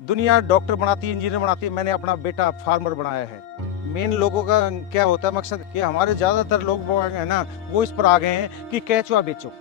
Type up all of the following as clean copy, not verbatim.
दुनिया डॉक्टर बनाती है, इंजीनियर बनाती है, मैंने अपना बेटा फार्मर बनाया है। मेन लोगों का क्या होता है मकसद कि हमारे ज़्यादातर लोग वो हैं ना, वो इस पर आ गए हैं कि केचुआ बेचो।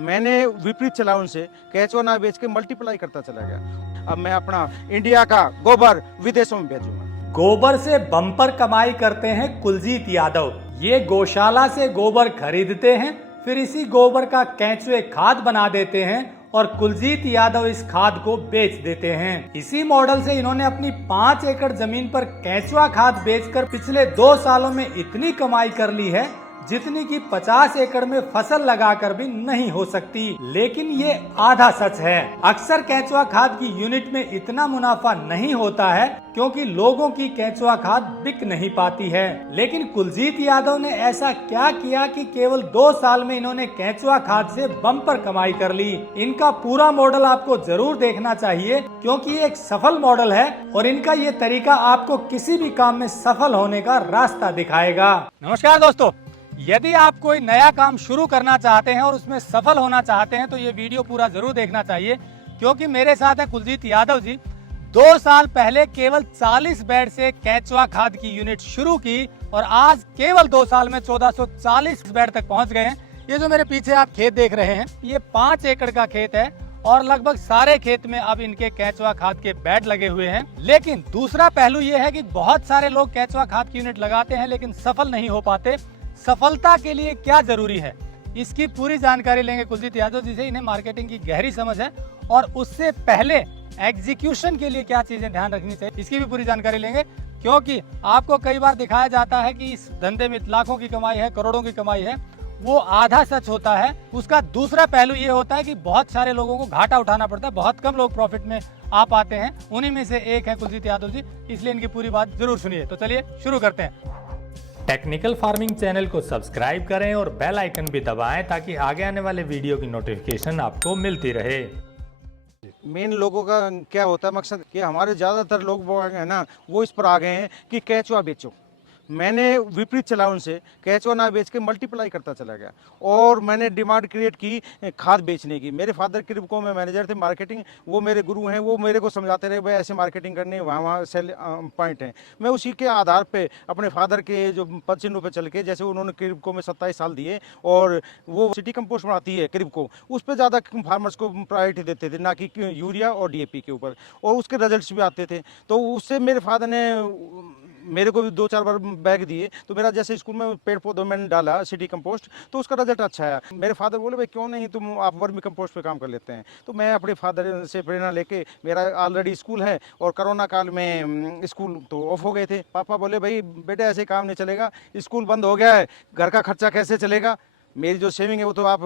मैंने विपरीत चला उनसे, केचुआ ना बेच के मल्टीप्लाई करता चला गया। अब मैं अपना इंडिया का गोबर विदेशों में भेजूंगा। गोबर से बम्पर कमाई करते हैं कुलजीत यादव। ये गौशाला से गोबर खरीदते हैं, फिर इसी गोबर का केंचुए खाद बना देते हैं और कुलजीत यादव इस खाद को बेच देते हैं। इसी मॉडल से इन्होंने अपनी 5 एकड़ जमीन पर केंचुआ खाद बेचकर पिछले 2 सालों में इतनी कमाई कर ली है जितनी कि 50 एकड़ में फसल लगाकर भी नहीं हो सकती। लेकिन ये आधा सच है। अक्सर केंचुआ खाद की यूनिट में इतना मुनाफा नहीं होता है क्योंकि लोगों की केंचुआ खाद बिक नहीं पाती है। लेकिन कुलजीत यादव ने ऐसा क्या किया कि केवल 2 साल में इन्होंने केंचुआ खाद से बम्पर कमाई कर ली। इनका पूरा मॉडल आपको जरूर देखना चाहिए क्योंकि ये एक सफल मॉडल है और इनका ये तरीका आपको किसी भी काम में सफल होने का रास्ता दिखाएगा। नमस्कार दोस्तों, यदि आप कोई नया काम शुरू करना चाहते हैं और उसमें सफल होना चाहते हैं तो ये वीडियो पूरा जरूर देखना चाहिए क्योंकि मेरे साथ है कुलजीत यादव जी। 2 साल पहले केवल 40 बेड से केंचुआ खाद की यूनिट शुरू की और आज केवल 2 साल में 1440 बेड तक पहुंच गए हैं। ये जो मेरे पीछे आप खेत देख रहे हैं, ये 5 एकड़ का खेत है और लगभग सारे खेत में अब इनके केंचुआ खाद के बेड लगे हुए हैं। लेकिन दूसरा पहलू ये है कि बहुत सारे लोग केंचुआ खाद की यूनिट लगाते हैं लेकिन सफल नहीं हो पाते। सफलता के लिए क्या जरूरी है, इसकी पूरी जानकारी लेंगे कुलजीत यादव जी से। इन्हें मार्केटिंग की गहरी समझ है और उससे पहले एग्जीक्यूशन के लिए क्या चीजें ध्यान रखनी चाहिए, इसकी भी पूरी जानकारी लेंगे। क्योंकि आपको कई बार दिखाया जाता है कि इस धंधे में लाखों की कमाई है, करोड़ों की कमाई है, वो आधा सच होता है। उसका दूसरा पहलू ये होता है कि बहुत सारे लोगों को घाटा उठाना पड़ता है, बहुत कम लोग प्रॉफिट में आ पाते हैं। उन्हीं में से एक है कुलजीत यादव जी, इसलिए इनकी पूरी बात जरूर सुनिए। तो चलिए शुरू करते हैं। टेक्निकल फार्मिंग चैनल को सब्सक्राइब करें और बेल आइकन भी दबाएं ताकि आगे आने वाले वीडियो की नोटिफिकेशन आपको मिलती रहे। मेन लोगों का क्या होता है मकसद कि हमारे ज़्यादातर लोग वो हैं ना, वो इस पर आ गए हैं कि केचुआ बेचो। मैंने विपरीत चला उनसे, केचुआ ना बेच के मल्टीप्लाई करता चला गया और मैंने डिमांड क्रिएट की खाद बेचने की। मेरे फादर क्रिप्को में मैनेजर थे मार्केटिंग, वो मेरे गुरु हैं, वो मेरे को समझाते रहे भाई ऐसे मार्केटिंग करनी है, वहाँ वहाँ सेल पॉइंट है। मैं उसी के आधार पे अपने फादर के जो पद चिन्हों पे चल के, जैसे उन्होंने क्रिप्को में 27 साल दिए और वो सिटी कंपोस्ट बनाती है क्रिप्को, उस पर ज़्यादा फार्मर्स को प्रायोरिटी देते थे, ना कि यूरिया और डीएपी के ऊपर, और उसके रिजल्ट्स भी आते थे। तो उससे मेरे फादर ने मेरे को भी 2-4 बार बैग दिए। तो मेरा जैसे स्कूल में पेड़ पौधों में डाला सिटी कंपोस्ट, तो उसका रिजल्ट अच्छा आया। मेरे फादर बोले भाई क्यों नहीं तुम आप वर्मी कंपोस्ट पे काम कर लेते हैं। तो मैं अपने फादर से प्रेरणा लेके, मेरा ऑलरेडी स्कूल है और कोरोना काल में स्कूल तो ऑफ हो गए थे। पापा बोले भाई बेटा ऐसे काम नहीं चलेगा, स्कूल बंद हो गया है, घर का खर्चा कैसे चलेगा, मेरी जो सेविंग है वो तो आप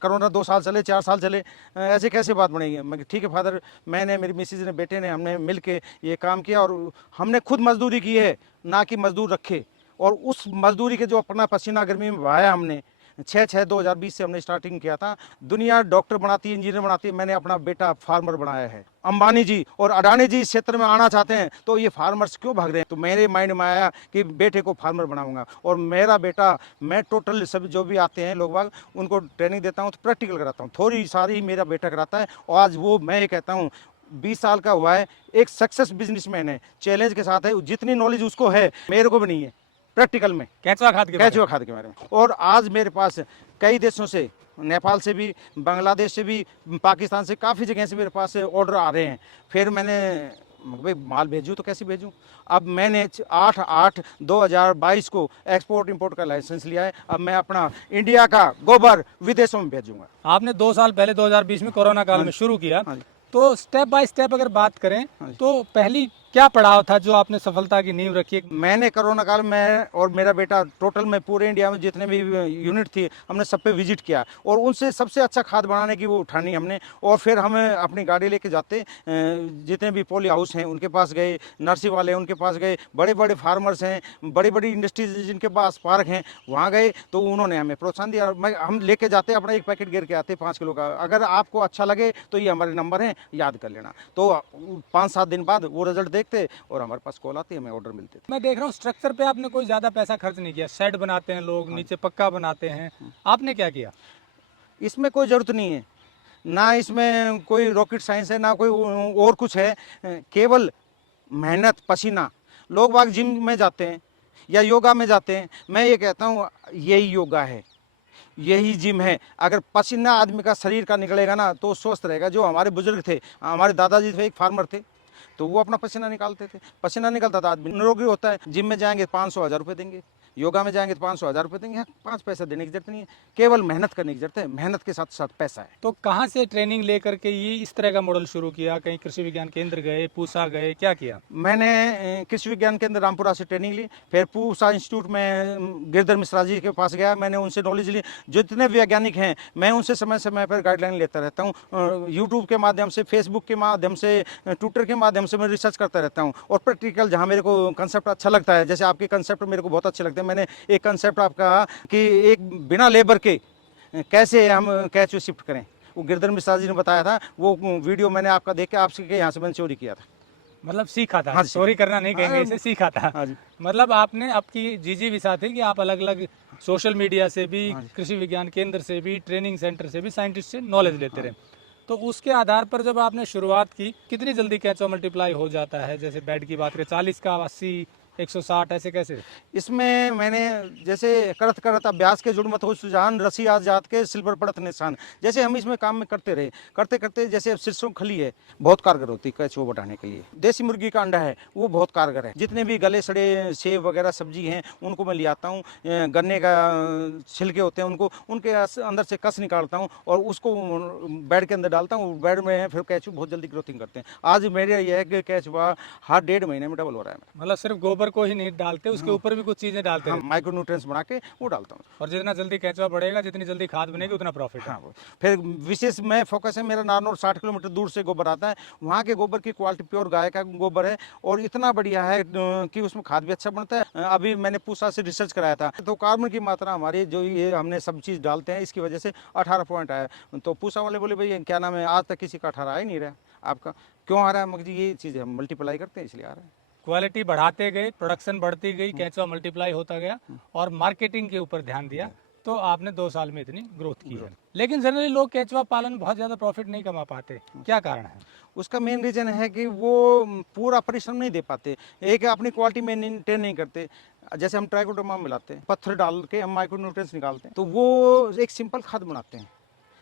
कोरोना 2 साल चले, 4 साल चले, ऐसे कैसे बात बनेगी। मैं ठीक है फादर, मैंने, मेरी मिसेज ने, बेटे ने, हमने मिल के ये काम किया और हमने खुद मजदूरी की है, ना कि मजदूर रखे। और उस मजदूरी के जो अपना पसीना गर्मी में बहाया हमने, 6/6/2020 से हमने स्टार्टिंग किया था। दुनिया डॉक्टर बनाती है, इंजीनियर बनाती है, मैंने अपना बेटा फार्मर बनाया है। अंबानी जी और अडानी जी इस क्षेत्र में आना चाहते हैं तो ये फार्मर्स क्यों भाग रहे हैं। तो मेरे माइंड में आया कि बेटे को फार्मर बनाऊंगा और मेरा बेटा, मैं टोटल सब जो भी आते हैं लोग बाग, उनको ट्रेनिंग देता हूँ, तो प्रैक्टिकल कराता हूँ, थोड़ी सारी मेरा बेटा कराता है। और आज वो, मैं ये कहता हूँ, 20 साल का हुआ है, एक सक्सेस बिजनेसमैन है, चैलेंज के साथ है। जितनी नॉलेज उसको है मेरे को भी नहीं है प्रैक्टिकल में, केचुआ खाद के बारे में। और आज मेरे पास कई देशों से, नेपाल से भी, बांग्लादेश से भी, पाकिस्तान से, काफ़ी जगह से मेरे पास ऑर्डर आ रहे हैं। फिर मैंने भाई माल भेजूँ तो कैसे भेजूँ। अब मैंने 8/8/2022 को एक्सपोर्ट इंपोर्ट का लाइसेंस लिया है। अब मैं अपना इंडिया का गोबर विदेशों में भेजूंगा। आपने 2 साल पहले 2020 में कोरोना काल में शुरू किया, तो स्टेप बाय स्टेप अगर बात करें तो पहली क्या पड़ाव था जो आपने सफलता की नींव रखी? मैंने कोरोना काल में और मेरा बेटा टोटल में पूरे इंडिया में जितने भी यूनिट थी हमने सब पे विजिट किया और उनसे सबसे अच्छा खाद बनाने की वो उठानी हमने। और फिर हमें अपनी गाड़ी लेके जाते, जितने भी पोली हाउस हैं उनके पास गए, नर्सरी वाले उनके पास गए, बड़े बड़े फार्मर्स हैं, बड़ी बड़ी इंडस्ट्रीज जिनके पास पार्क हैं, वहाँ गए तो उन्होंने हमें प्रोत्साहन दिया। हम लेके जाते अपना एक पैकेट गिर के आते 5 किलो का। अगर आपको अच्छा लगे तो ये हमारे नंबर हैं, याद कर लेना। तो 5-7 दिन बाद वो रिजल्ट देखते और हमारे पास कॉल आती है, हमें ऑर्डर मिलते थे। मैं देख रहा हूँ स्ट्रक्चर पे आपने कोई ज्यादा पैसा खर्च नहीं किया। शेड बनाते हैं लोग, नीचे पक्का बनाते हैं, आपने क्या किया? इसमें कोई ज़रूरत नहीं है, ना इसमें कोई रॉकेट साइंस है, ना कोई और कुछ है, केवल मेहनत, पसीना। लोग बाग जिम में जाते हैं या योगा में जाते हैं, मैं ये कहता हूँ यही योगा है, यही जिम है। अगर पसीना आदमी का शरीर का निकलेगा ना तो स्वस्थ रहेगा। जो हमारे बुजुर्ग थे, हमारे दादाजी थे, एक फार्मर थे, तो वो अपना पसीना निकालते थे, पसीना निकलता था आदमी निरोगी होता है। जिम में जाएंगे 500-1000 रुपये देंगे, योगा में जाएंगे तो 500-1000 रुपये देंगे। 5 पैसे देने की जरूरत नहीं है, केवल मेहनत करने की जरूरत है, मेहनत के साथ साथ पैसा है। तो कहाँ से ट्रेनिंग लेकर के ये इस तरह का मॉडल शुरू किया? कहीं कृषि विज्ञान केंद्र गए, पूसा गए, क्या किया? मैंने कृषि विज्ञान केंद्र रामपुरा से ट्रेनिंग ली, फिर पूसा इंस्टीट्यूट में गिरधर मिश्रा जी के पास गया, मैंने उनसे नॉलेज ली। जितने वैज्ञानिक हैं मैं उनसे समय समय पर गाइडलाइन लेता रहता हूँ। यूट्यूब के माध्यम से, फेसबुक के माध्यम से, ट्विटर के माध्यम से मैं रिसर्च करता रहता हूँ। और प्रैक्टिकल जहाँ मेरे को कंसेप्ट अच्छा लगता है, जैसे आपके कंसेप्ट मेरे को बहुत अच्छे लगते हैं। मैंने एक कंसेप्ट आपका कि एक बिना लेबर के कैसे हम कैचू शिफ्ट करें, वो गिरधर मिश्रा जी ने बताया था। वो वीडियो मैंने आपका देख के आपसे यहाँ से मैंने चोरी किया था। मतलब सीखा था? हाँ, चोरी करना नहीं कहेंगे इसे, सीखा था। हाँ जी। मतलब आपने आपकी जीजी भी साथ है कि आप अलग अलग सोशल मीडिया से भी, कृषि विज्ञान केंद्र से भी, ट्रेनिंग सेंटर से भी, साइंटिस्ट से नॉलेज लेते रहे। तो उसके आधार पर जब आपने शुरुआत की, कितनी जल्दी कैचुआ मल्टीप्लाई हो जाता है? जैसे बेड की बात करें, 40 का 80, 160, ऐसे कैसे? इसमें मैंने जैसे करत करत अभ्यास के जुड़ मत हो सुजान, रसी आज जात के सिल्वर पड़त निशान। जैसे हम इसमें काम में करते रहे, करते करते जैसे अब सरसों खली है, बहुत कारगर होती है कैचुआ बढ़ाने के लिए। देसी मुर्गी का अंडा है, वो बहुत कारगर है। जितने भी गले सड़े सेब वगैरह सब्जी हैं उनको मैं ले आता हूँ। गन्ने का छिलके होते हैं, उनके अंदर से कस निकालता हूँ और उसको बेड के अंदर डालता हूँ। बेड में फिर कैचू बहुत जल्दी ग्रोथिंग करते हैं। आज मेरे ये है कि कैचुआ हर 1.5 महीने में डबल हो रहा है। मतलब सिर्फ गोबर को ही नहीं डालते, उसके ऊपर भी कुछ चीजें डालते हैं? माइक्रो न्यूट्रिएंट्स बना के वो डालता हूँ। और जितना जल्दी कैचुआ बढ़ेगा, जितनी जल्दी खाद बनेगी, उतना प्रॉफिट है। हाँ, फिर विशेष मैं फोकस है मेरा नारनौल 60 किलोमीटर दूर से गोबर आता है। वहाँ के गोबर की क्वालिटी प्योर गाय का गोबर है और इतना बढ़िया है कि उसमें खाद भी अच्छा बनता है। अभी मैंने पूसा से रिसर्च कराया था, तो कार्बन की मात्रा हमारी जो ये हमने सब चीज़ डालते हैं इसकी वजह से 18 पॉइंट आया। तो पूसा वाले बोले भाई क्या नाम है, आज तक किसी का 18 आ ही नहीं रहा, आपका क्यों आ रहा है? मगर ये चीज़ हम मल्टीप्लाई करते हैं इसलिए आ रहा है। क्वालिटी बढ़ाते गए, प्रोडक्शन बढ़ती गई, कैचुआ मल्टीप्लाई होता गया और मार्केटिंग के ऊपर ध्यान दिया, तो आपने 2 साल में इतनी ग्रोथ की है। लेकिन जनरली लोग केचुआ पालन में बहुत ज़्यादा प्रॉफिट नहीं कमा पाते, क्या कारण है? उसका मेन रीज़न है कि वो पूरा परिश्रम नहीं दे पाते, एक अपनी क्वालिटी मेंटेन नहीं करते। जैसे हम ट्राइकोडर्मा मिलाते हैं, पत्थर डाल के हम माइक्रो न्यूट्रिएंट्स निकालते हैं, तो वो एक सिंपल खाद बनाते हैं।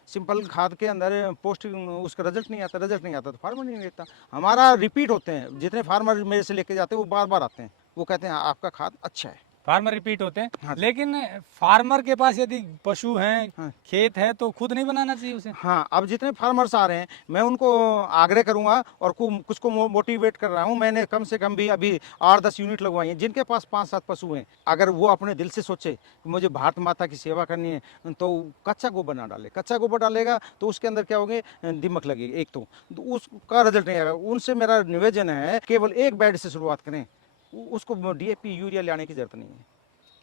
सिंपल खाद के अंदर पौष्टिक उसका रिजल्ट नहीं आता तो फार्मर नहीं लेता। हमारा रिपीट होते हैं, जितने फार्मर मेरे से लेके जाते हैं वो बार बार आते हैं, वो कहते हैं आपका खाद अच्छा है। फार्मर रिपीट होते हैं। हाँ। लेकिन फार्मर के पास यदि पशु हैं, हाँ। खेत है, तो खुद नहीं बनाना चाहिए उसे? हाँ, अब जितने फार्मर्स आ रहे हैं मैं उनको आग्रह करूंगा और कुछ को मोटिवेट कर रहा हूँ। मैंने कम से कम भी अभी 8-10 यूनिट लगवाई हैं। जिनके पास 5-7 पशु हैं, अगर वो अपने दिल से सोचे कि मुझे भारत माता की सेवा करनी है, तो कच्चा गोबर ना डाले। कच्चा गोबर डालेगा तो उसके अंदर क्या होंगे, दीमक लगेगी एक, तो उसका रिजल्ट नहीं आएगा। उनसे मेरा निवेदन है केवल एक बेड से शुरुआत करें, उसको DAP यूरिया लाने की जरूरत नहीं है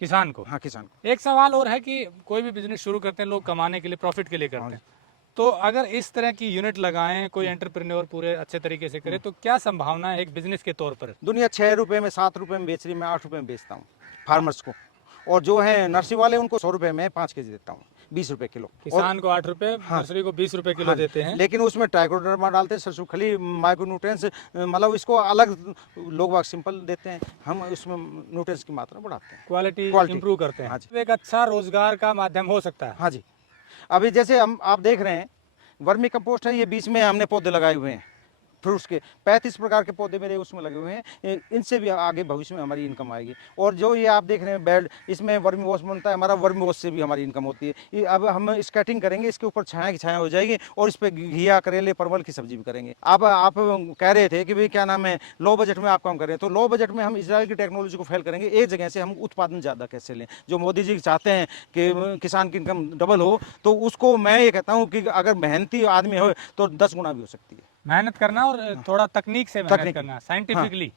किसान को? हाँ, किसान को। एक सवाल और है कि कोई भी बिजनेस शुरू करते हैं लोग कमाने के लिए, प्रॉफिट के लिए करते हैं, तो अगर इस तरह की यूनिट लगाएं, कोई एंटरप्रेन्योर पूरे अच्छे तरीके से करे, तो क्या संभावना है एक बिजनेस के तौर पर? दुनिया 6 रुपए में, 7 रुपए में बेच रही, मैं 8 रुपए में बेचता हूँ फार्मर्स को। और जो है नर्सरी वाले उनको 100 रुपए में 5 केजी देता हूँ, 20 रुपए किलो। किसान को 8 रुपए, नर्सरी को 20 रुपए किलो देते हैं। लेकिन उसमें ट्राइकोडर्मा डालते हैं, सरसों खली, माइक्रो न्यूट्रिएंट्स, मतलब इसको अलग लोग बाग सिंपल देते हैं, हम उसमें न्यूट्रिएंट्स की मात्रा बढ़ाते हैं, क्वालिटी इंप्रूव करते हैं। हाँ जी। एक अच्छा रोजगार का माध्यम हो सकता है। हाँ जी। अभी जैसे आप देख रहे हैं वर्मी कंपोस्ट है, ये बीच में हमने पौधे लगाए हुए हैं फ्रूट्स के, 35 प्रकार के पौधे मेरे उसमें लगे हुए हैं। इनसे भी आगे भविष्य में हमारी इनकम आएगी। और जो ये आप देख रहे हैं बेड, इसमें वर्मी वॉश बनता है हमारा, वर्मी वॉश से भी हमारी इनकम होती है। ये अब हम स्कैटिंग करेंगे, इसके ऊपर छाया की छाया हो जाएगी और इस पर घिया, करेले, परवल की सब्जी भी करेंगे। अब आप कह रहे थे कि भाई क्या नाम है, लो बजट में आप काम कर रहे हैं, तो लो बजट में हम इजराइल की टेक्नोलॉजी को फेल करेंगे। एक जगह से हम उत्पादन ज़्यादा कैसे लें? जो मोदी जी चाहते हैं कि किसान की इनकम डबल हो, तो उसको मैं ये कहता हूँ कि अगर मेहनती आदमी हो तो 10 गुना भी हो सकती है। मेहनत करना और थोड़ा तकनीक से मेहनत करना, साइंटिफिकली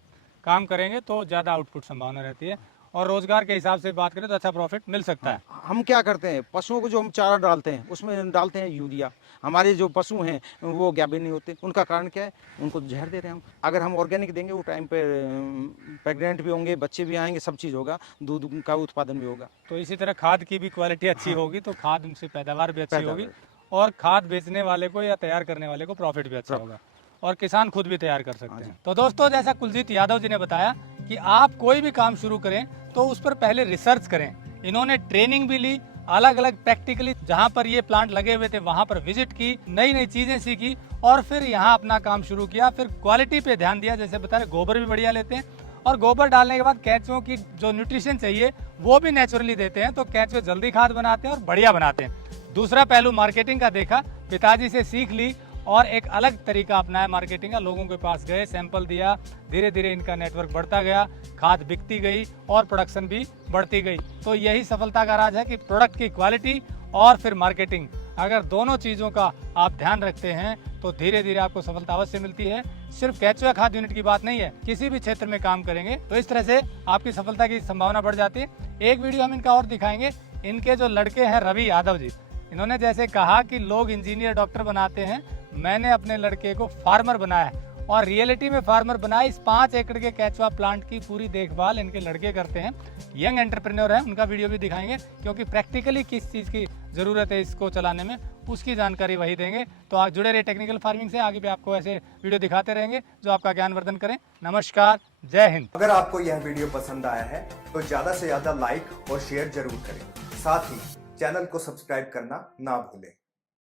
काम करेंगे तो ज़्यादा आउटपुट संभावना रहती है। और रोजगार के हिसाब से बात करें तो अच्छा प्रॉफिट मिल सकता है। हम क्या करते हैं, पशुओं को जो हम चारा डालते हैं उसमें डालते हैं यूरिया। हमारे जो पशु हैं वो गाभिन नहीं होते, उनका कारण क्या है? उनको जहर दे रहे हैं हम। अगर हम ऑर्गेनिक देंगे वो टाइम पे प्रेग्नेंट भी होंगे, बच्चे भी आएंगे, सब चीज़ होगा, दूध का उत्पादन भी होगा। तो इसी तरह खाद की भी क्वालिटी अच्छी होगी तो खाद उनसे पैदावार भी अच्छी होगी और खाद बेचने वाले को या तैयार करने वाले को प्रॉफिट भी अच्छा होगा और किसान खुद भी तैयार कर सकते हैं। तो दोस्तों, जैसा कुलजीत यादव जी ने बताया कि आप कोई भी काम शुरू करें तो उस पर पहले रिसर्च करें। इन्होंने ट्रेनिंग भी ली, अलग अलग प्रैक्टिकली जहां पर ये प्लांट लगे हुए थे वहां पर विजिट की, नई नई चीजें सीखी और फिर यहाँ अपना काम शुरू किया। फिर क्वालिटी पे ध्यान दिया, जैसे बता रहे गोबर भी बढ़िया लेते हैं और गोबर डालने के बाद केंचुओं की जो न्यूट्रिशन चाहिए वो भी नेचुरली देते हैं, तो केंचुए जल्दी खाद बनाते हैं और बढ़िया बनाते हैं। दूसरा पहलू मार्केटिंग का देखा, पिताजी से सीख ली और एक अलग तरीका अपनाया मार्केटिंग का। लोगों के पास गए, सैंपल दिया, धीरे धीरे इनका नेटवर्क बढ़ता गया, खाद बिकती गई और प्रोडक्शन भी बढ़ती गई। तो यही सफलता का राज है कि प्रोडक्ट की क्वालिटी और फिर मार्केटिंग, अगर दोनों चीज़ों का आप ध्यान रखते हैं तो धीरे धीरे आपको सफलता अवश्य मिलती है। सिर्फ केंचुआ खाद यूनिट की बात नहीं है, किसी भी क्षेत्र में काम करेंगे तो इस तरह से आपकी सफलता की संभावना बढ़ जाती है। एक वीडियो हम इनका और दिखाएंगे। इनके जो लड़के हैं रवि यादव जी, इन्होंने जैसे कहा कि लोग इंजीनियर डॉक्टर बनाते हैं, मैंने अपने लड़के को फार्मर बनाया है और रियलिटी में फार्मर बनाया। इस 5 एकड़ के केंचुआ प्लांट की पूरी देखभाल इनके लड़के करते हैं। यंग एंटरप्रेन्योर है, उनका वीडियो भी दिखाएंगे क्योंकि प्रैक्टिकली किस चीज़ की ज़रूरत है इसको चलाने में, उसकी जानकारी वही देंगे। तो आप जुड़े रहे टेक्निकल फार्मिंग से, आगे भी आपको ऐसे वीडियो दिखाते रहेंगे जो आपका ज्ञानवर्धन करें। नमस्कार, जय हिंद। अगर आपको यह वीडियो पसंद आया है तो ज्यादा से ज्यादा लाइक और शेयर जरूर करें। साथ ही चैनल को सब्सक्राइब करना ना भूलें।